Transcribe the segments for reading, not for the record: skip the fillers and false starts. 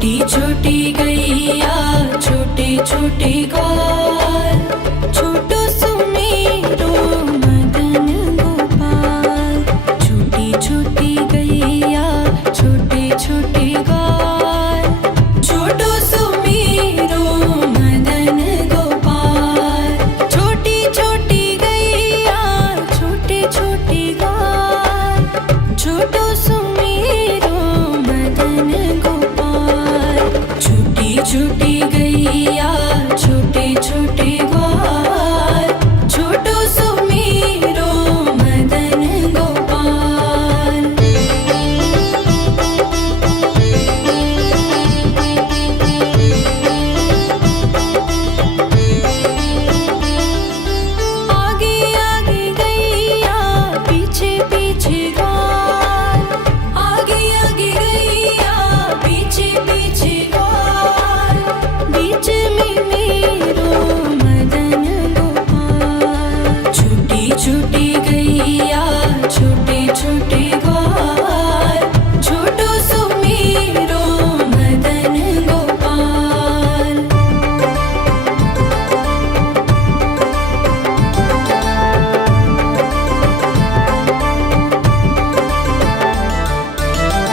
छोटी छोटी गैया छोटे छोटे ग्वाल, छोटो सुमेरो मदन गोपाल। छोटी छोटी गैया छोटे छोटे ग्वाल, छोटो सुमेरो मदन गोपाल। छोटी छोटी गैया छोटे छोटे ग्वाल, छोटो सुमेरो मदन गोपाल। छोटी छोटी गैया छोटे छोटे ग्वाल, छोटो सुमेरो मदन गोपाल। आगे आगे गैया पीछे पीछे ग्वाल, आगे आगे गैया पीछे पीछे ग्वाल। बीच में मेरो मदन गोपाल। छोटी छोटी गैया छोटे छोटे ग्वाल, छोटो सुमेरो मदन गोपाल।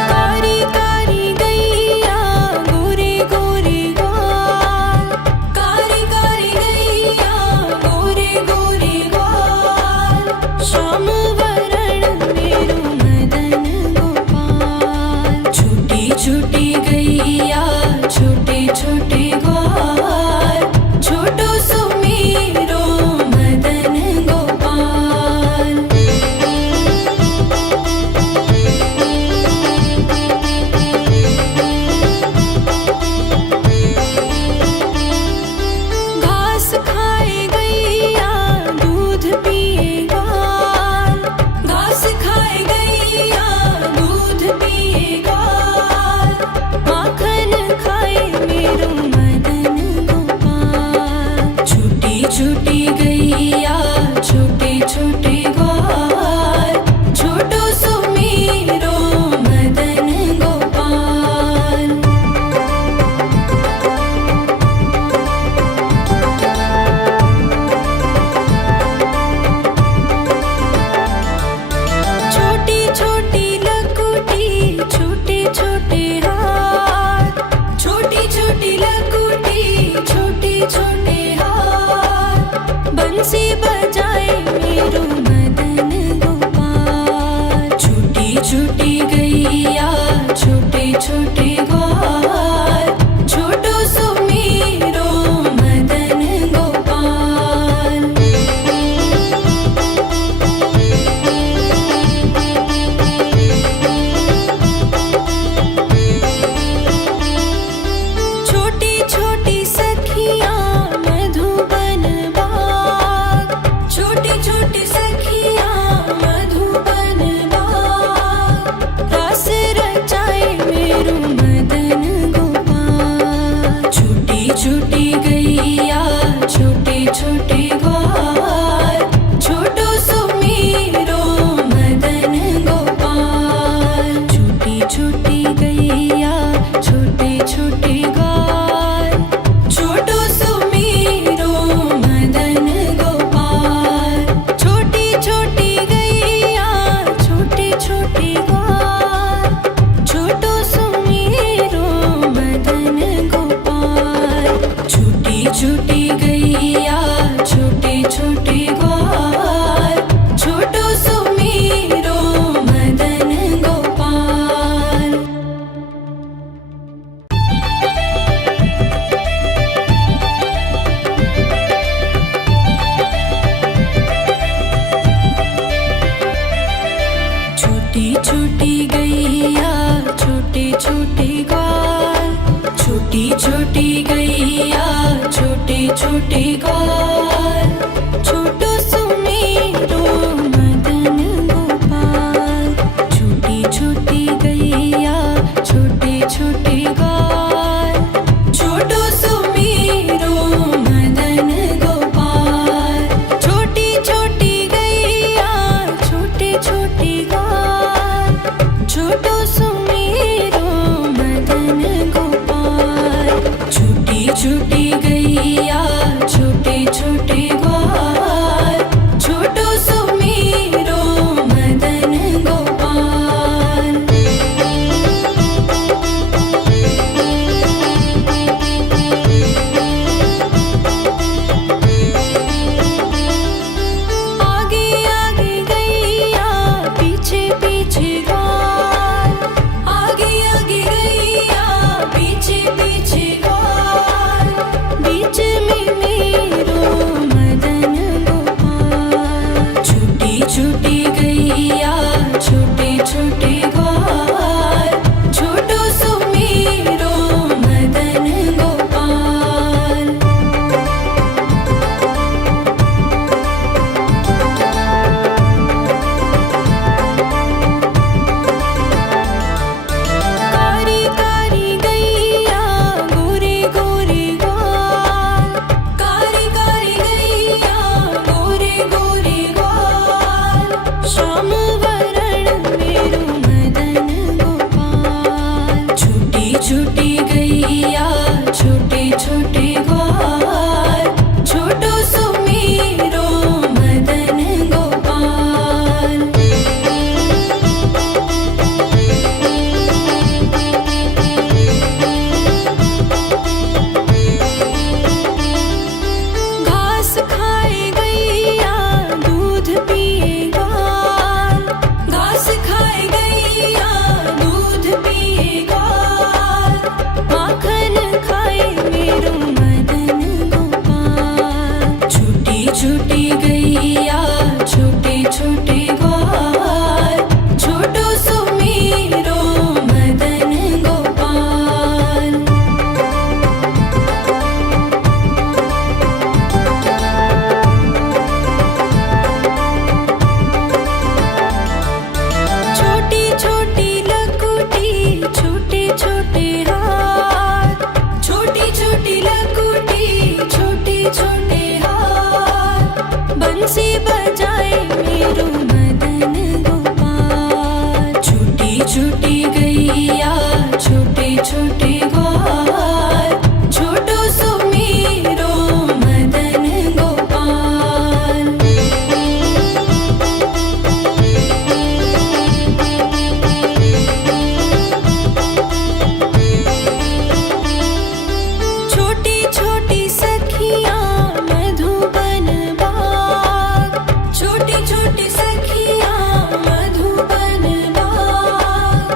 कारी कारी गैया गोरे गोरे ग्वाल, कारी कारी गैया गोरे गोरे ग्वाल। श्याम वरण मेरो मदन गोपाल। छोटी छोटी गैया छोटे छोटे ग्वाल, छोटो सुमेरो मदन गोपाल। घास खाए गैया दूध पिए ग्वाल, घास खाए गैया दूध पिए ग्वाल। माखन खाए मेरो मदन गोपाल। छोटी छोटी गैया छोटे छोटे ग्वाल, छोटो सुमेरो मदन गोपाल। छोटी छोटी लकुटी छोटे छोटे हाथ, छोटी छोटी लकुटी छोटे छोटे हाथ। बंसी बजाए मेरो मदन गोपाल। छोटी छोटी गैया छोटे छोटे ग्वाल, छोटो सुमेरो मदन गोपाल। छोटी छोटी सखियाँ मधुबन बाग, छोटी छोटी सखियाँ मधुबन बाग। रास रचाए मेरो मदन गोपाल। छोटी छोटी गैया छोटे छोटे ग्वाल, छोटो सुमेरो मदन गोपाल। छोटी छोटी गैया छोटे छोटे ग्वाल, छोटो सुमेरो मदन गोपाल। छोटी छोटी गैया छोटे छोटे ग्वाल, छोटो सुमेरो मदन गोपाल। छोटी छोटी गैया छोटे छोटे ग्वाल, छोटो सुमेरो मदन गोपाल। छोटी छोटी गैया छोटे छोटे ग्वाल, छोटी छोटी गैया छोटे छोटे ग्वाल, छोटो सुमेरो मदन गोपाल। छोटी छोटी गैया छोटे छोटे ग्वाल, छोटो सुमेरो मदन गोपाल। छोटी छोटी गैया छोटे छोटे ग्वाल, छोटो सुमेरो मदन गोपाल। छोटी गैया छोटे छोटे ग्वाल, छोटो सुमेरो मदन गोपाल। घास खाए गैया दूध पिए ग्वाल, घास खाए गैया दूध पिए ग्वाल, माखन खाए मेरो मदन गोपाल। छोटी छोटी गैया छोटे छोटे ग्वाल, छोटो सुमेरो मदन गोपाल। छोटी छोटी लकुटी छोटे छोटे हाथ, छोटी छोटी लकुटी छोटे छोटे हाथ, बंसी बजाए मेरो मदन गोपाल। छोटी छोटी गैया छोटे छोटे ग्वाल, छोटो सुमेरो मदन गोपाल। छोटी छोटी सखियाँ मधुबन बाग, छोटी छोटी सखियाँ मधुबन बाग,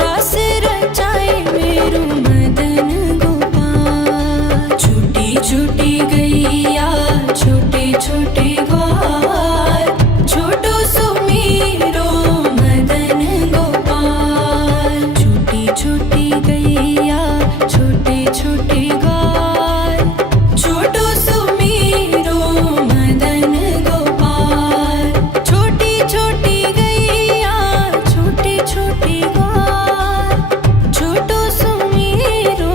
रस रचाए मेरो मदन गोपाल। छोटी छोटी गैया छोटे छोटे ग्वाल, छोटो सुमेरो मदन गोपाल। छोटी छोटी गैया छोटे छोटे ग्वाल, छोटो सुमेरो मदन गोपाल। छोटी छोटी गैया छोटे छोटे ग्वाल, छोटो सुमेरो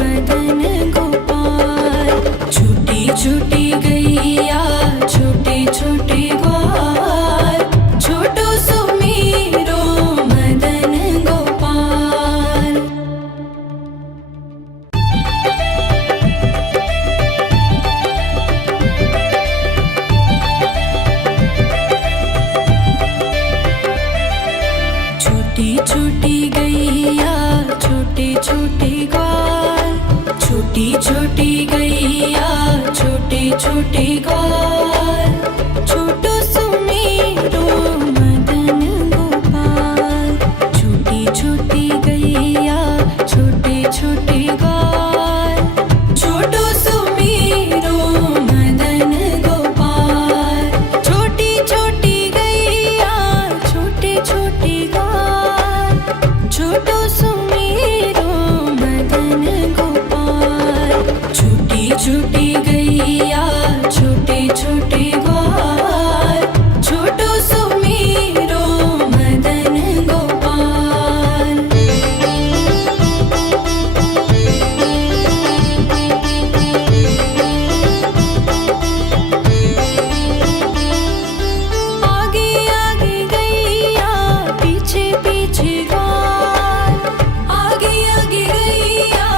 मदन गोपाल। छोटी छोटी गैया छोटे छोटे ग्वाल, छोटो सुमेरो मदन गोपाल। छोटी छोटी गैया छोटे छोटे ग्वाल, छोटी छोटी गैया छोटे छोटे ग्वाल, छोटो सुमेरो मदन गोपाल। छोटी छोटी गैया छोटे छोटे ग्वाल, छोटो सुमेरो मदन गोपाल। छोटी छोटी गैया छोटे छोटे ग्वाल, छोटो सुमेरो मदन गोपाल। छोटी छोटी गैया छोटे छोटे ग्वाल, छोटो सुमेरो मदन गोपाल। आगे आगे गैया पीछे पीछे ग्वाल, आगे आगे गैया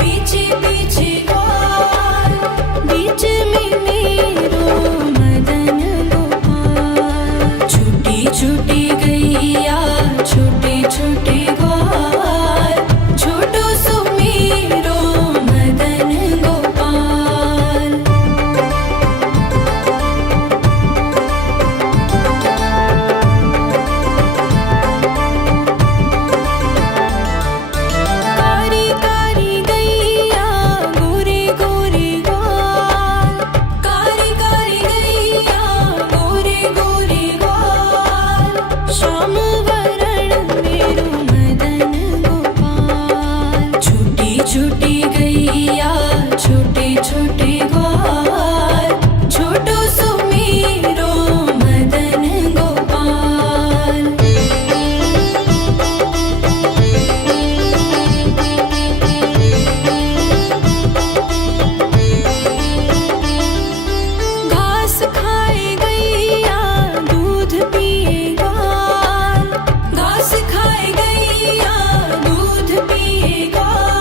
पीछे पीछे ग्वाल, बीच में मेरो मदन गोपाल। छोटी छोटी गैया छोटे छोटे ग्वाल, छोटो सुमेरो मदन गोपाल। कारी कारी गैया गोरे गोरे ग्वाल, कारी कारी गैया गोरे गोरे ग्वाल, श्याम वरण मेरो मदन गोपाल। छोटी छोटी गैया छोटे छोटे ग्वाल, छोटो सुमेरो मदन गोपाल। घास खाए गैया दूध पिए ग्वाल, घास खाए गैया दूध पिए ग्वाल,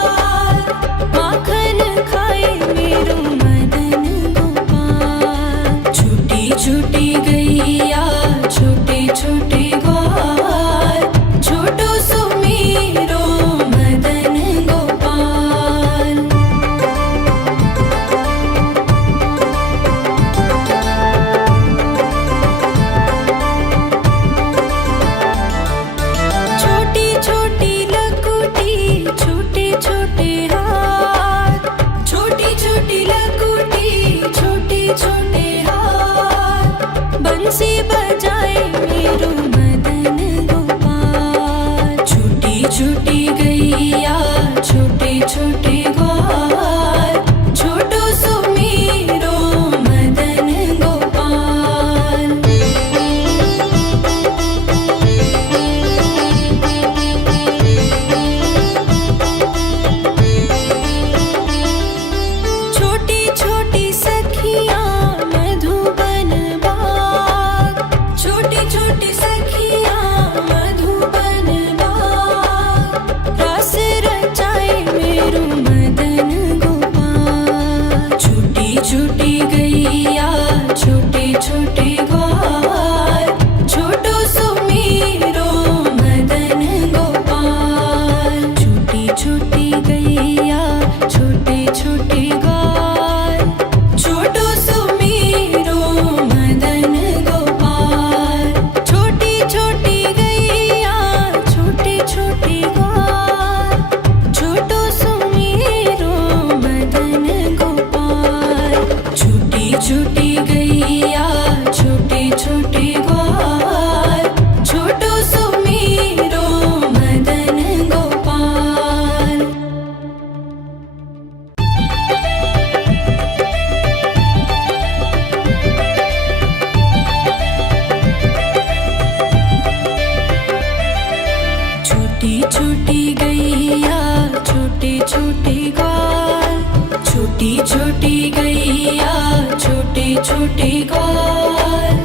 छोटे ग्वाल,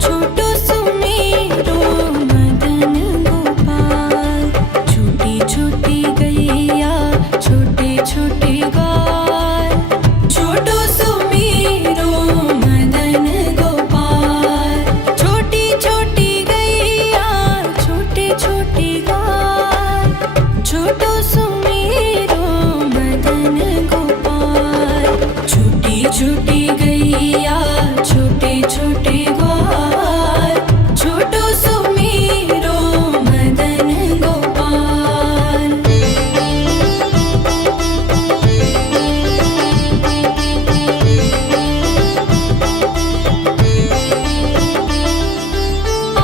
छोटो सुमेरो मदन गोपाल। छोटी छोटी गैया छोटे छोटे ग्वाल, छोटो सुमेरो मदन गोपाल। छोटी छोटी गैया छोटे छोटे ग्वाल, छोटो सुमेरो मदन गोपाल। छोटी छोटी गैया छोटे छोटे ग्वाल, छोटो सुमेरो मदन गोपाल।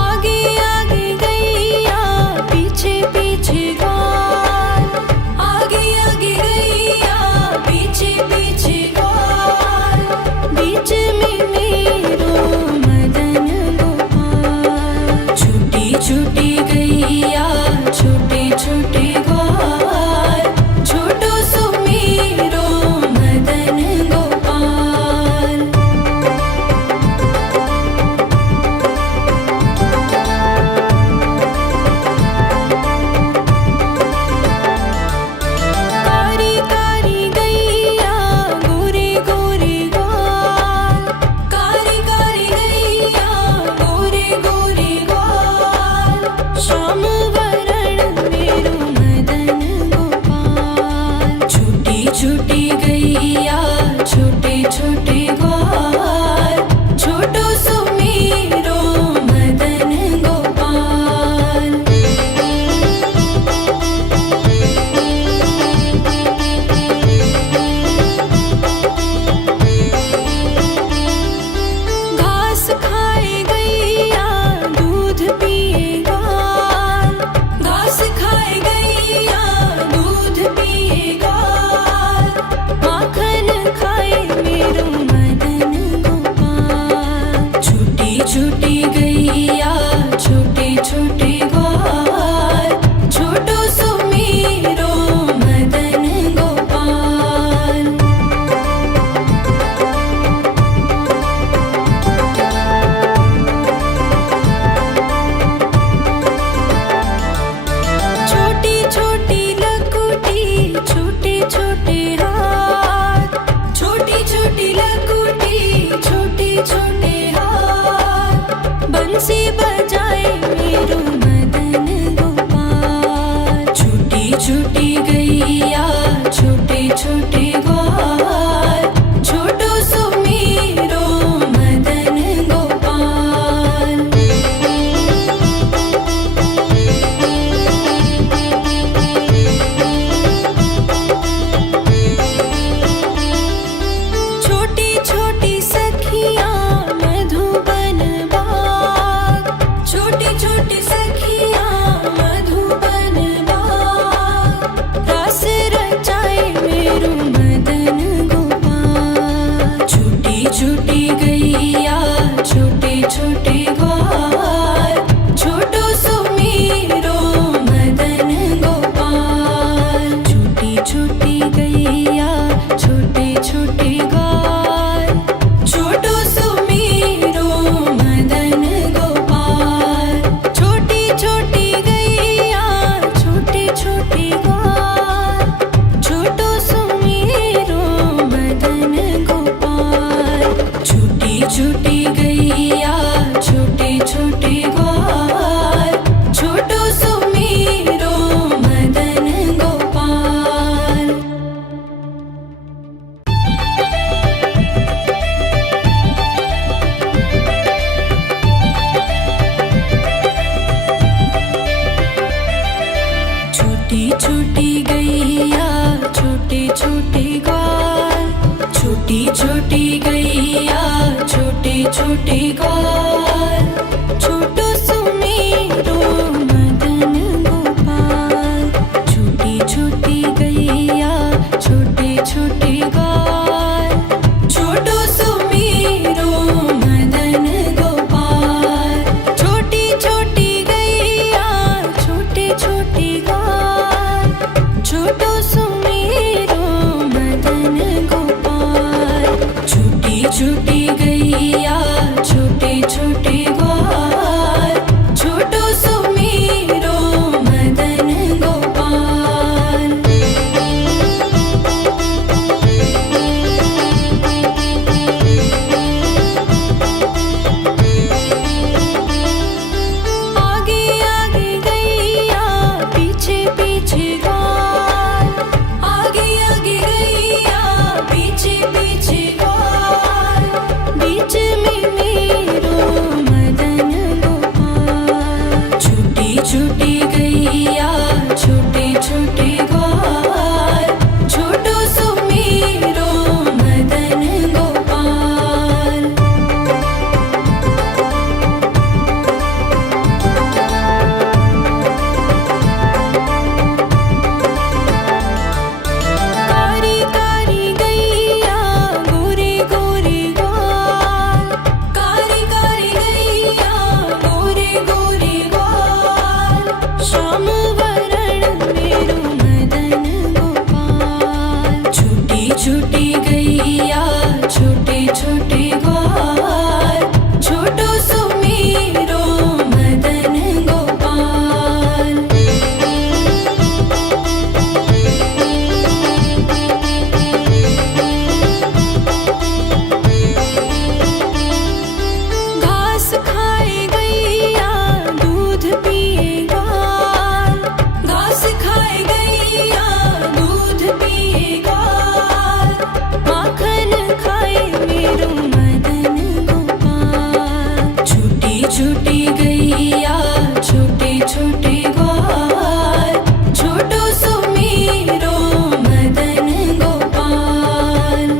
आगे आगे गैया पीछे पीछे ग्वाल, आगे आगे गैया पीछे पीछे ग्वाल। बीच में मेरो मदन गोपाल। छोटी छोटी गैया छोटे छोटे ग्वाल, छोटो सुमेरो मदन गोपाल। कारी कारी गैया गोरे गोरे ग्वाल, कारी कारी गैया गोरे गोरे ग्वाल। श्याम वरण मेरो मदन गोपाल। छोटी छोटी गैया छोटे छोटे ग्वाल, छोटो सुमेरो मदन गोपाल। घास खाए गैया दूध पिए ग्वाल, घास खाए गैया दूध पिए ग्वाल। माखन खाए मेरो मदन गोपाल। छोटी छोटी गैया छोटे छोटे ग्वाल, छोटो सुमेरो मदन गोपाल। छोटी छोटी लकुटी छोटे छोटे हाथ, छोटी छोटी लकुटी छोटे छोटे हाथ। बंसी बजाए मेरो मदन गोपाल। छोटी छोटी गैया छोटे छोटे ग्वाल, छोटो सुमेरो मदन गोपाल। छोटी छोटी सखियाँ मधुबन बाग, छोटी छोटी सखियाँ मधुबन बाग। रास रचाए मेरो मदन गोपाल। छोटी छोटी गैया छोटे छोटे ग्वाल, छोटो सुमेरो मदन गोपाल। छोटी छोटी गैया छोटे छोटे ग्वाल, छोटो सुमेरो मदन गोपाल। छोटी छोटी गैया छोटे छोटे ग्वाल, छोटो सुमेरो मदन गोपाल। छोटी छोटी गैया छोटे छोटे ग्वाल, छोटो सुमेरो मदन गोपाल। छोटी छोटी गैया छोटे छोटे ग्वाल, छोटी छोटी गैया छोटे छोटे ग्वाल। छोटो सुमेरो मदन गोपाल। छोटी छोटी गैया छोटे छोटे ग्वाल, छोटो सुमेरो मदन गोपाल। छोटी छोटी गैया छोटे छोटे ग्वाल, छोटो सुमेरो मदन गोपाल। छोटी छोटी गैया छोटी गैया छोटे छोटे ग्वाल, छोटो सुमेरो मदन गोपाल। घास खाए गैया दूध पिए ग्वाल, घास खाए गैया दूध पिए ग्वाल, माखन खाए मेरो मदन गोपाल। छोटी छोटी गैया छोटे छोटे ग्वाल, छोटो सुमेरो मदन गोपाल।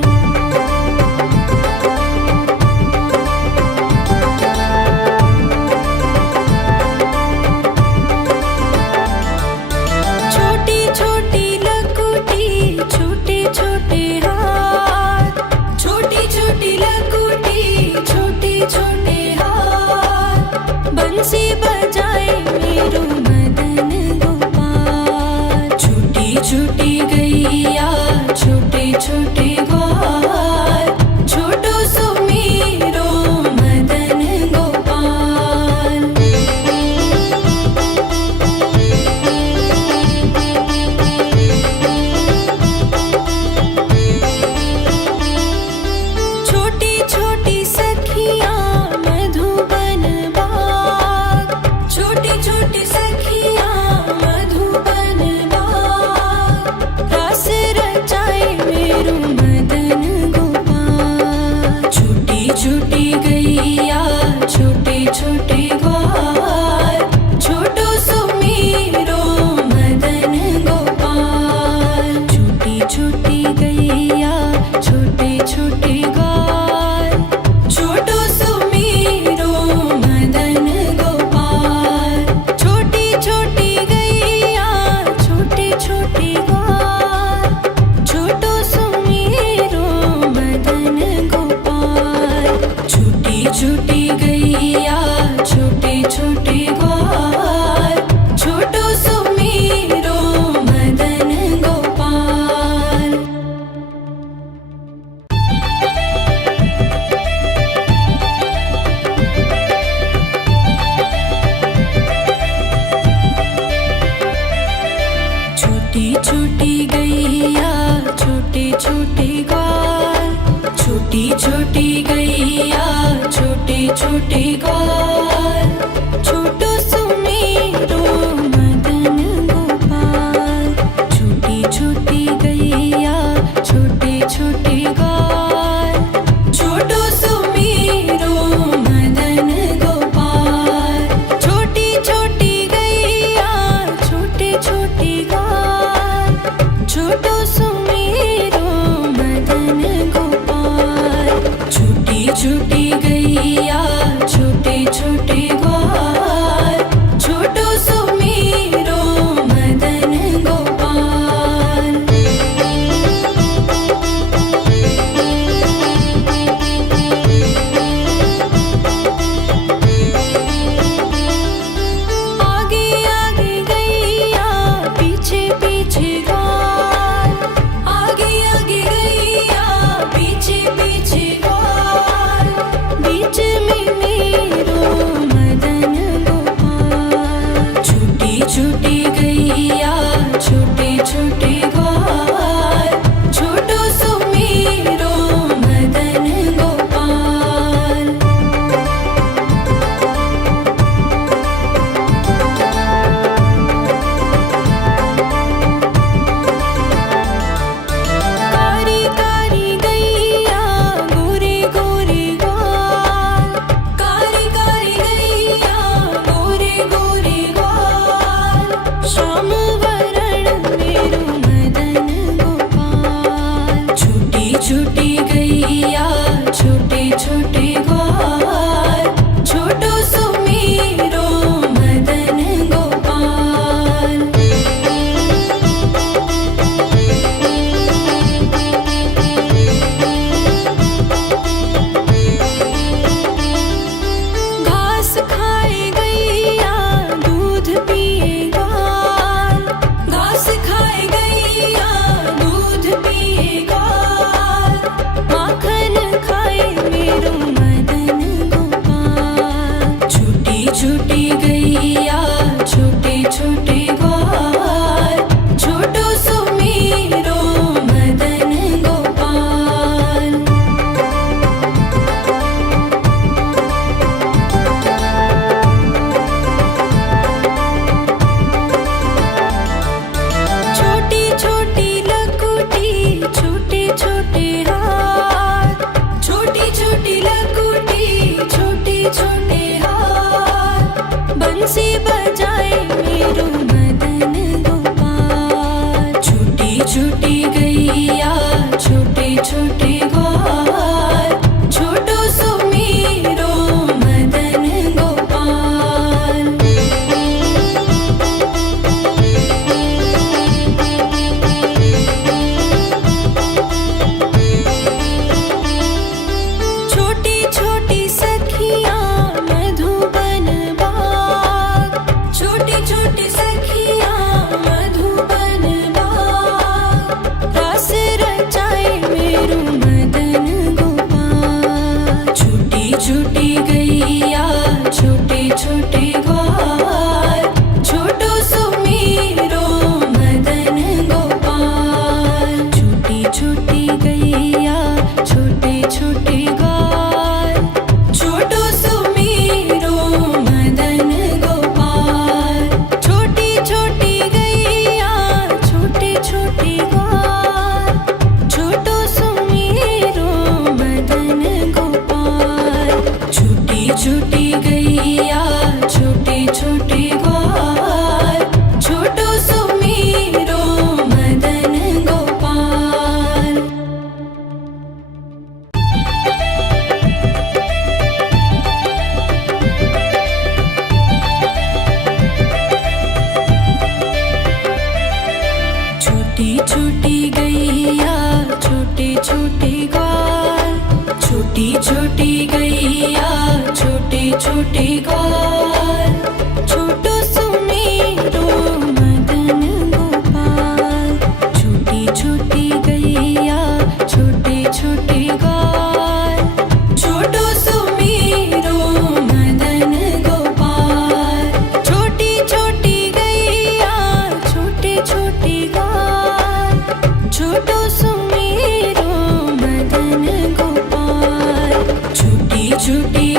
छोटी छोटी लकुटी छोटे छोटे हाथ, छोटी छोटी लकुटी छोटे छोटे हाथ, बंसी बजाए मेरो मदन गोपाल। छोटी छोटी गैया छोटे छोटे ग्वाल, छोटो सुमेरो मदन गोपाल। छोटी छोटी सखियाँ मधुबन बाग, छोटी छोटी सखियाँ मधुबन बाग, रस रचाए मेरो मदन गोपाल। छोटी छोटी गैया छोटे छोटे ग्वाल, छोटो सुमेरो मदन गोपाल। छोटी छोटी गैया छोटे छोटे ग्वाल, छोटो सुमेरो मदन गोपाल। छोटी छोटी गैया छोटे छोटे ग्वाल, छोटो सुमेरो मदन गोपाल। छोटी छोटी गैया छोटे छोटे ग्वाल, छोटो सुमेरो मदन गोपाल। छोटी छोटी गैया छोटे छोटे ग्वाल, छोटी छोटी गैया छोटे छोटे ग्वाल, छोटो सुमेरो मदन गोपाल। छोटी छोटी गैया छोटे छोटे ग्वाल, छोटो सुमेरो मदन गोपाल। छोटी छोटी गैया छोटे छोटे ग्वाल, छोटो सुमेरो मदन गोपाल। छोटी छोटी गैया छोटे छोटे ग्वाल, छोटी छोटी गैया छोटे छोटे ग्वाल, छोटो सुमेरो मदन गोपाल। छोटी छोटी गैया छोटे छोटे ग्वाल, छोटो सुमेरो मदन गोपाल। छोटी छोटी गैया छोटे छोटे ग्वाल, छोटो सुमेरो मदन गोपाल। छोटी छोटी